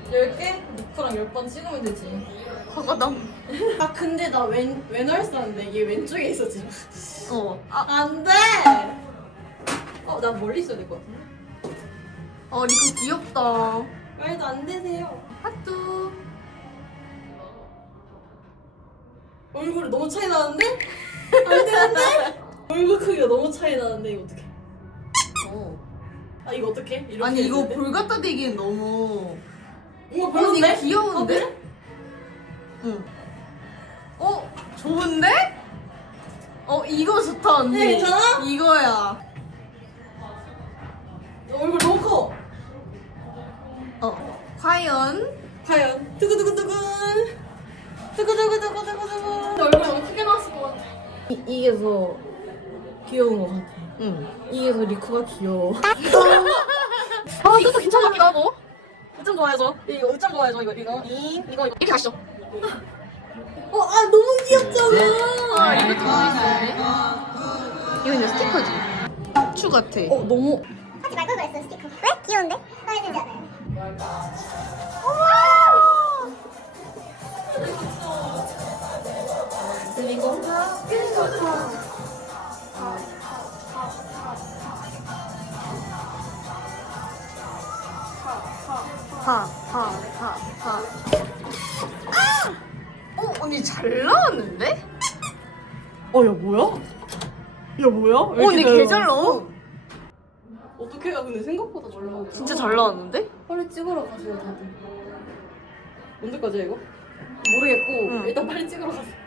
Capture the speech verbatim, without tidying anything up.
열 개? 리코랑 열 번 찍으면 되지. 화가당. 아 근데 나 왼, 왼월 썼는데 얘 왼쪽에 있어 지금. 어. 아, 안 돼! 어, 나 멀리 있어야 될 것 같은데? 어, 리코 귀엽다. 말도 안 되세요. 하뚜. 얼굴이 너무 차이 나는데? 안 되는데? 얼굴 크기가 너무 차이 나는데 이거 어떡해? 어. 아 이거 어떡해? 이렇게 아니, 이거 했는데? 볼 갖다 대기엔 너무. 이거 어, 별론데? 이거 귀여운데? 어, 그래? 응. 어, 좋은데? 어, 이거 좋다, 언니. 네, 괜찮아? 이거야. 얼굴 너무 커. 어, 과연? 과연 두구두구두구 두구두구두구두구두구 얼굴 너무 크게 나왔을 것 같아. 이, 이게 더 귀여운 것 같아. 응. 이게 더 리코가 귀여워. 아, 이것도 괜찮은 것 같기도 하고. 어쩜 좋아해줘. 이거 어쩜 좋아해줘. 이거 이거 이 이거 이거 이렇게 가시죠. 어, 아 너무 귀엽잖아. 아, 이것도 보이시네. 이건 이제 스티커지. 추 같아. 어 너무 하지 말걸 그랬어 스티커. 왜? 귀여운데? 마음에 들지 않아요? 그리고 하, 하, 하, 하. 아! 어, 언니 잘 나왔는데? 어 야 뭐야? 야 뭐야? 어, 언니 개 잘 나와. 어떻게 야 근데 생각보다 잘 나와. 진짜 잘 나왔는데? 빨리 찍으러 가세요 다들. 언제까지야 이거? 모르겠고 응. 일단 빨리 찍으러 가세요.